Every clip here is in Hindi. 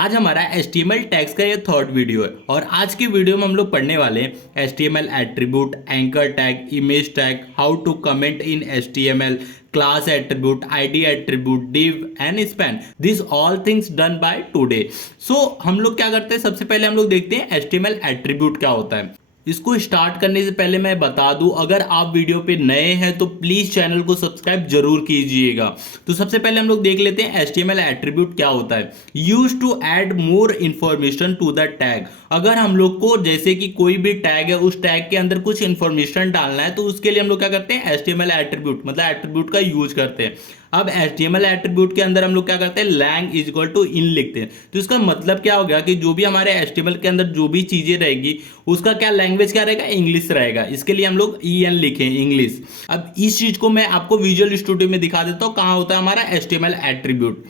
आज हमारा HTML टैग्स का ये थर्ड वीडियो है और आज की वीडियो में हम लोग पढ़ने वाले हैं HTML attribute, anchor tag, image tag, how to comment in HTML, class attribute, ID attribute, div and span, this all things done by today. So हम लोग क्या करते हैं, सबसे पहले हम लोग देखते हैं HTML एट्रीब्यूट क्या होता है। इसको स्टार्ट करने से पहले मैं बता दूं, अगर आप वीडियो पे नए हैं तो प्लीज चैनल को सब्सक्राइब जरूर कीजिएगा। तो सबसे पहले हम लोग देख लेते हैं HTML एट्रीब्यूट क्या होता है। Use to add more information to the tag. अगर हम लोग को जैसे कि कोई भी टैग है, उस टैग के अंदर कुछ इंफॉर्मेशन डालना है तो उसके लिए हम लोग क्या करते हैं, HTML एट्रीब्यूट मतलब एट्रीब्यूट का यूज करते हैं। अब HTML एट्रीब्यूट के अंदर हम लोग क्या करते हैं, लैंग इज इक्वल टू इन लिखते हैं। तो इसका मतलब क्या हो गया कि जो भी हमारे HTML के अंदर जो भी चीजें रहेगी उसका क्या लैंग्वेज क्या रहेगा, इंग्लिश रहेगा। इसके लिए हम लोग EN लिखें, इंग्लिश। अब इस चीज को मैं आपको विजुअल स्टूडियो में दिखा देता हूं, कहां होता है हमारा HTML एट्रीब्यूट।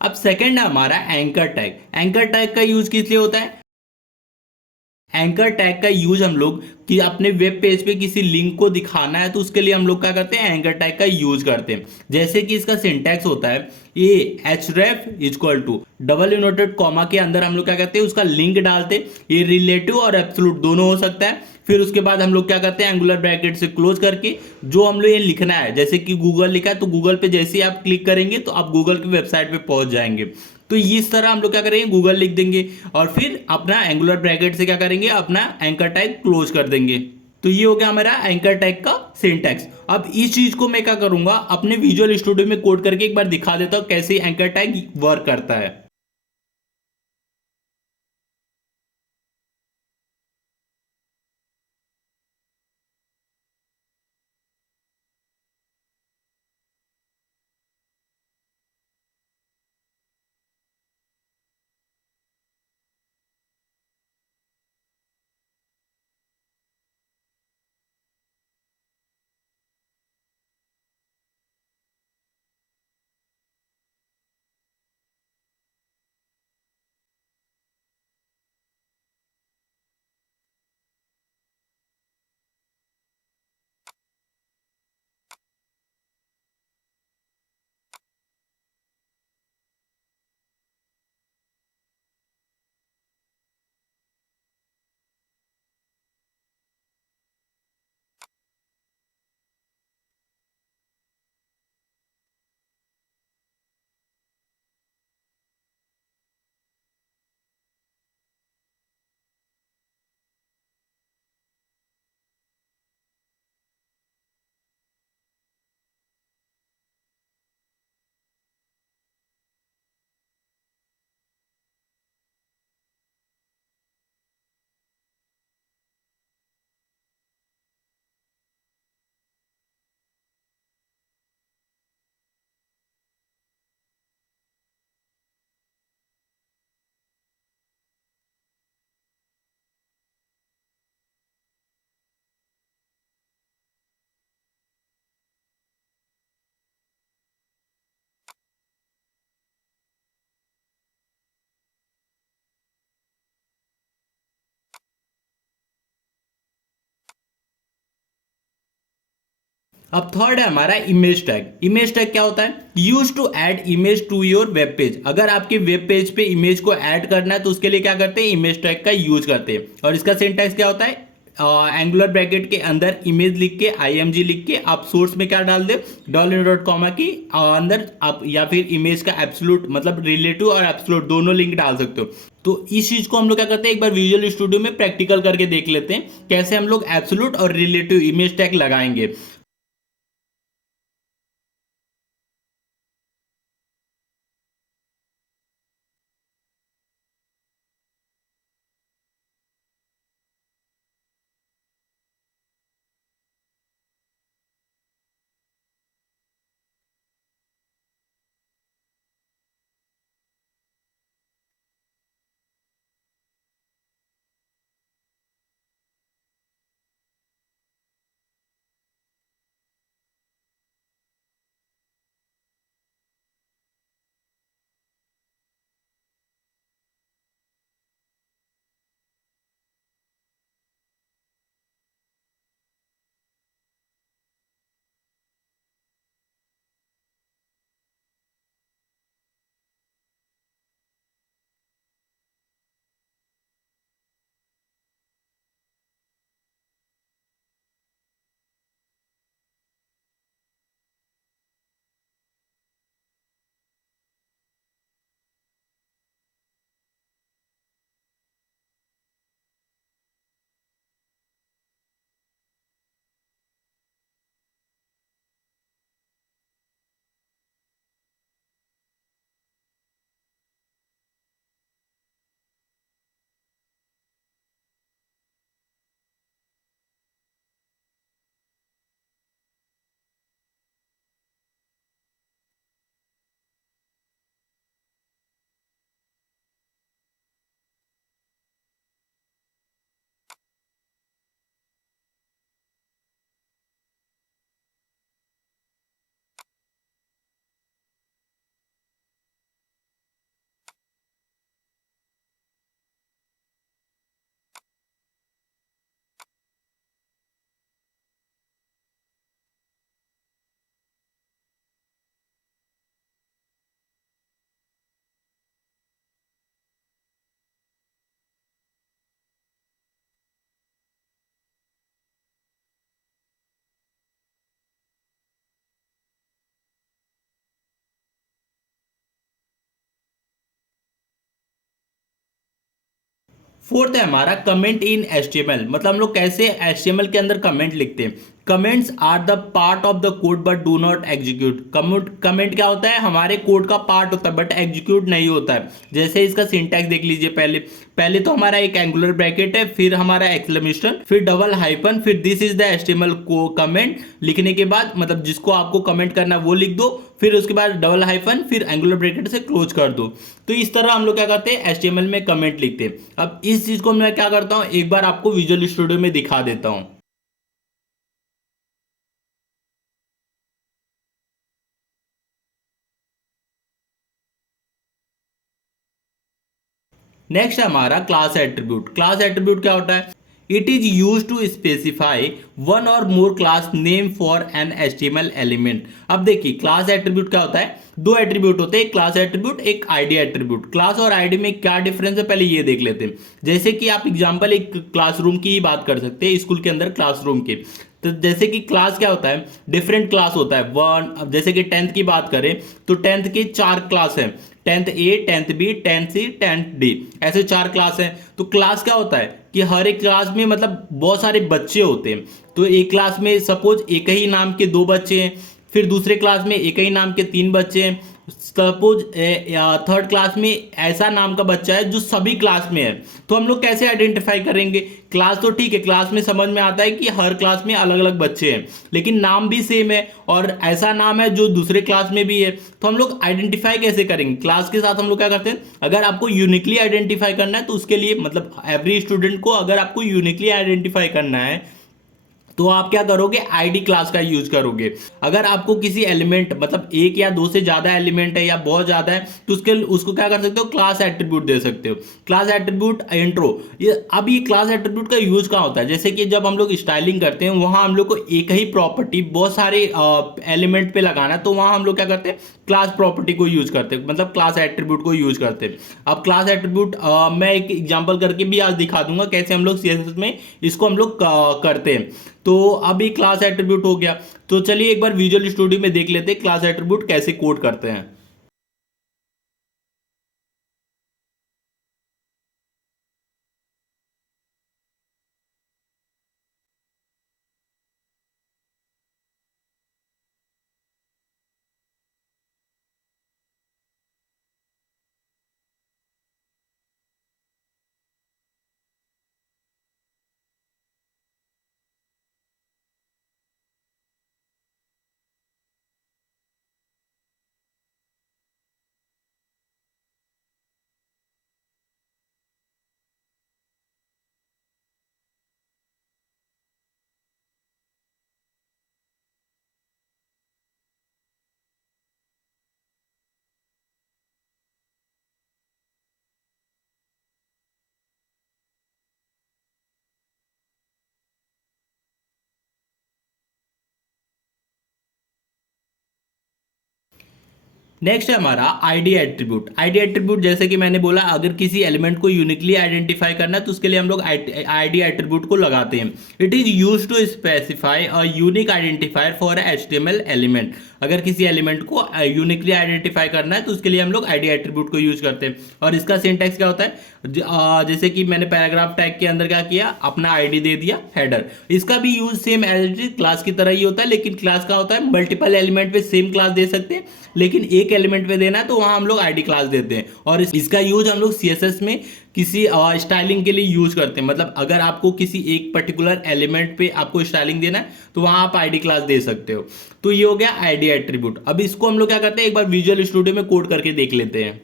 अब सेकंड है हमारा एंकर टैग। एंकर टैग का यूज किस लिए होता है, एंकर टैग का यूज हम लोग कि अपने वेब पेज पे किसी लिंक को दिखाना है तो उसके लिए हम लोग क्या करते हैं, एंकर टैग का यूज करते हैं। जैसे कि इसका सिंटैक्स होता है ये href equal to double inverted comma के अंदर हम लोग क्या करते हैं, उसका लिंक डालते हैं। ये रिलेटिव और एब्सोल्यूट दोनों हो सकता है। फिर उसके बाद हम लोग क्या करते हैं, एंगुलर ब्रैकेट से क्लोज करके जो हम लोग ये लिखना है, जैसे कि गूगल लिखा है तो गूगल पे जैसे ही आप क्लिक करेंगे तो आप गूगल की वेबसाइट पे पहुंच जाएंगे। तो इस तरह हम लोग क्या करेंगे, गूगल लिख देंगे और फिर अपना एंगुलर ब्रैकेट से क्या करेंगे, अपना एंकर टैग क्लोज कर देंगे। तो ये हो गया हमारा एंकर टैग का सिंटैक्स। अब इस चीज को मैं क्या करूंगा, अपने विजुअल स्टूडियो में कोड करके एक बार दिखा देता हूं कैसे एंकर टैग वर्क करता है। अब थर्ड है हमारा इमेज टैग। इमेज टैग क्या होता है, use to add image to your web page. अगर आपके वेब पेज पे इमेज को ऐड करना है तो उसके लिए क्या करते हैं, इमेज टैग का यूज करते हैं। और इसका सिंटैक्स क्या होता है, एंगुलर ब्रैकेट के अंदर इमेज लिख के IMG लिख के आप सोर्स में क्या डाल दे, डॉलर डॉट कॉमा की अंदर आप, या फिर इमेज का एब्सोल्यूट मतलब रिलेटिव और एब्सोल्यूट दोनों लिंक डाल सकते हो। तो इस चीज को हम लोग क्या करते हैं, एक बार विजुअल स्टूडियो में प्रैक्टिकल करके देख लेते हैं कैसे हम लोग एब्सोल्यूट और रिलेटिव इमेज टैग लगाएंगे। फोर्थ है हमारा कमेंट इन HTML, मतलब हम लोग कैसे HTML के अंदर कमेंट लिखते हैं। Comments are the part of the code but do not execute. Comment comment क्या होता है, हमारे कोड का पार्ट होता है बट एग्जीक्यूट नहीं होता है। जैसे इसका सिंटैक्स देख लीजिए, पहले पहले तो हमारा एक एंगुलर ब्रैकेट है, फिर हमारा एक्सक्लेमेशन, फिर डबल हाइफन, फिर दिस इज द HTML को कमेंट लिखने के बाद, मतलब जिसको आपको कमेंट करना है वो लिख दो, फिर उसके बाद डबल हाइफन, फिर एंगुलर ब्रैकेट से क्लोज कर दो। तो इस तरह हम लोग क्या करते हैं, HTML में कमेंट लिखते हैं। अब इस चीज को मैं क्या करता हूं, एक बार आपको विजुअल स्टूडियो में दिखा देता हूं। नेक्स्ट है हमारा क्लास एट्रीब्यूट। क्लास एट्रीब्यूट क्या होता है, it is use to specify one और more class name for an HTML element. अब देखिए क्लास एट्रीब्यूट क्या होता है, दो एट्रीब्यूट होते हैं, एक क्लास एट्रीब्यूट, एक आईडी एट्रीब्यूट। क्लास और आईडी में क्या डिफरेंस है पहले ये देख लेते हैं। जैसे कि आप एग्जांपल एक क्लासरूम की ही बात कर सकते हैं, स्कूल के अंदर क्लासरूम की। तो जैसे कि क्लास क्या होता है, डिफरेंट क्लास होता है वन। अब जैसे कि टेंथ की बात करें तो टेंथ के चार क्लास हैं, tenth A, tenth B, tenth C, tenth D, ऐसे चार क्लास हैं। तो क्लास क्या होता है कि हर एक क्लास में मतलब बहुत सारे बच्चे होते हैं। तो एक क्लास में सपोज एक ही नाम के दो बच्चे हैं, फिर दूसरे क्लास में एक ही नाम के तीन बच्चे हैं, सपोज थर्ड क्लास में ऐसा नाम का बच्चा है जो सभी क्लास में है। तो हम लोग कैसे आइडेंटिफाई करेंगे, क्लास तो ठीक है, क्लास में समझ में आता है कि हर क्लास में अलग अलग बच्चे हैं, लेकिन नाम भी सेम है और ऐसा नाम है जो दूसरे क्लास में भी है। तो हम लोग आइडेंटिफाई कैसे करेंगे, क्लास के साथ हम लोग क्या करते हैं, अगर आपको यूनिकली आइडेंटिफाई करना है तो उसके लिए मतलब एवरी स्टूडेंट को अगर आपको यूनिकली आइडेंटिफाई करना है तो आप क्या करोगे, आईडी क्लास का यूज करोगे। अगर आपको किसी एलिमेंट मतलब एक या दो से ज्यादा एलिमेंट है या बहुत ज्यादा है तो उसके उसको क्या कर सकते हो, क्लास एट्रीब्यूट दे सकते हो। क्लास एट्रीब्यूट इंट्रो, ये अब ये क्लास एट्रीब्यूट का यूज कहाँ होता है, जैसे कि जब हम लोग स्टाइलिंग करते हैं वहां हम लोग को एक ही प्रॉपर्टी बहुत सारे एलिमेंट पे लगाना है, तो वहां हम लोग क्या करते हैं, क्लास प्रॉपर्टी को यूज करते हैं, मतलब क्लास एट्रीब्यूट को यूज करते हैं। अब क्लास एट्रीब्यूट मैं एक एग्जांपल करके भी आज दिखा दूंगा कैसे हम लोग CSS में इसको हम लोग करते हैं। तो अब ये क्लास एट्रीब्यूट हो गया। तो चलिए एक बार विजुअल स्टूडियो में देख लेते हैं क्लास एट्रीब्यूट कैसे कोड करते हैं। नेक्स्ट है हमारा आईडी एट्रीब्यूट। आईडी एट्रीब्यूट जैसे कि मैंने बोला, अगर किसी एलिमेंट को यूनिकली आइडेंटिफाई करना है तो उसके लिए हम लोग आईडी एट्रीब्यूट को लगाते हैं। It is use to specify a unique identifier for HTML element. अगर किसी एलिमेंट को यूनिकली आइडेंटिफाई करना है तो उसके लिए हम लोग आईडी एट्रीब्यूट को यूज करते हैं। और इसका सिंटैक्स क्या होता है, जैसे कि मैंने पैराग्राफ टैग के अंदर क्या किया, अपना आईडी दे दिया हेडर। इसका भी use same as it is class की तरह ही होता है, लेकिन क्लास का होता है मल्टीपल एलिमेंट पे सेम क्लास दे सकते हैं, लेकिन एक एलिमेंट पे देना है तो वहां हम लोग आईडी क्लास देते हैं। और इसका यूज हम लोग CSS में किसी स्टाइलिंग के लिए यूज करते हैं। मतलब अगर आपको किसी एक पर्टिकुलर एलिमेंट पे आपको स्टाइलिंग देना है तो वहां आप आईडी क्लास दे सकते हो। तो ये हो गया आईडी एट्रीब्यूट। अब इसको हम लोग क्या करते हैं, एक बार विजुअल स्टूडियो में कोड करके देख लेते हैं।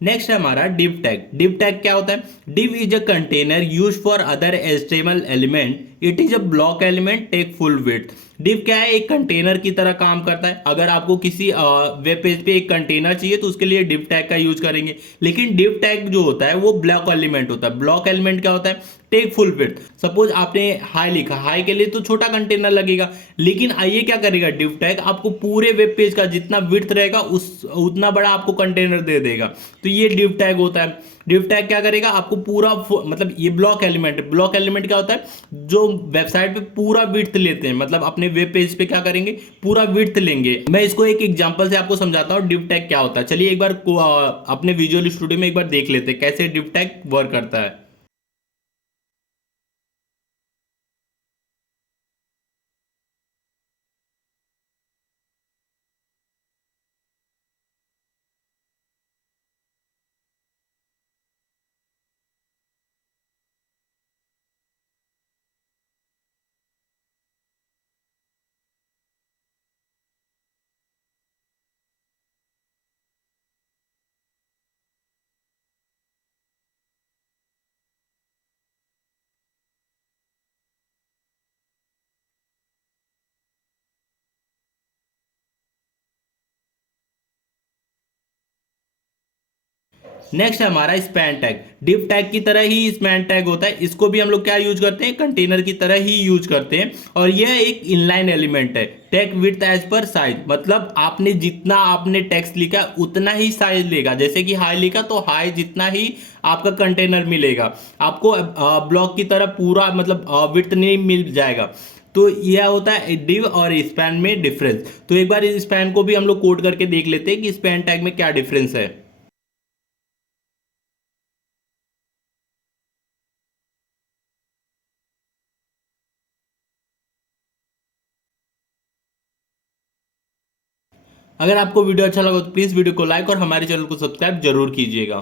नेक्स्ट है हमारा div टैग। div टैग क्या होता है? div is a container use for other HTML element, it is a block element take full width. div क्या है? एक कंटेनर की तरह काम करता है। अगर आपको किसी वेब पेज पे एक कंटेनर चाहिए तो उसके लिए div टैग का यूज करेंगे। लेकिन div टैग जो होता है वो ब्लॉक एलिमेंट होता है। ब्लॉक एलिमेंट क्या होता है? Take full width. सपोज आपने हाई लिखा, हाई के लिए तो छोटा कंटेनर लगेगा, लेकिन आइए क्या करेगा div टैग, आपको पूरे वेब पेज का जितना विड्थ रहेगा उस उतना बड़ा आपको कंटेनर दे देगा। तो ये div टैग होता है। div टैग क्या करेगा? आपको पूरा मतलब ये ब्लॉक एलिमेंट, ब्लॉक एलिमेंट क्या होता है? जो वेबसाइट पे पूरा विड्थ लेते हैं, मतलब अपने वेब पेज पे क्या करेंगे? पूरा विड्थ लेंगे। मैं इसको एक एग्जांपल से आपको समझाता हूँ div टैग क्या होता है। चलिए एक बार अपने विजुअल स्टूडियो में एक बार देख लेते हैं कैसे div टैग वर्क करता है। नेक्स्ट है हमारा स्पैन टैग। डिव टैग की तरह ही स्पैन टैग होता है, इसको भी हम लोग क्या यूज करते हैं? कंटेनर की तरह ही यूज करते हैं। और यह एक इनलाइन एलिमेंट है। Take width as per size, मतलब आपने जितना आपने टेक्स्ट लिखा उतना ही साइज लेगा। जैसे कि हाई लिखा तो हाई जितना ही आपका कंटेनर मिलेगा आपको। ब्लॉक की तरह पूरा मतलब विड्थ नहीं मिल जाएगा। तो यह होता है डिव और स्पैन में डिफरेंस। तो एक बार इस स्पैन को भी हम लोग कोड करके देख लेते हैं कि स्पैन टैग में क्या डिफरेंस है। अगर आपको वीडियो अच्छा लगा तो प्लीज़ वीडियो को लाइक और हमारे चैनल को सब्सक्राइब जरूर कीजिएगा।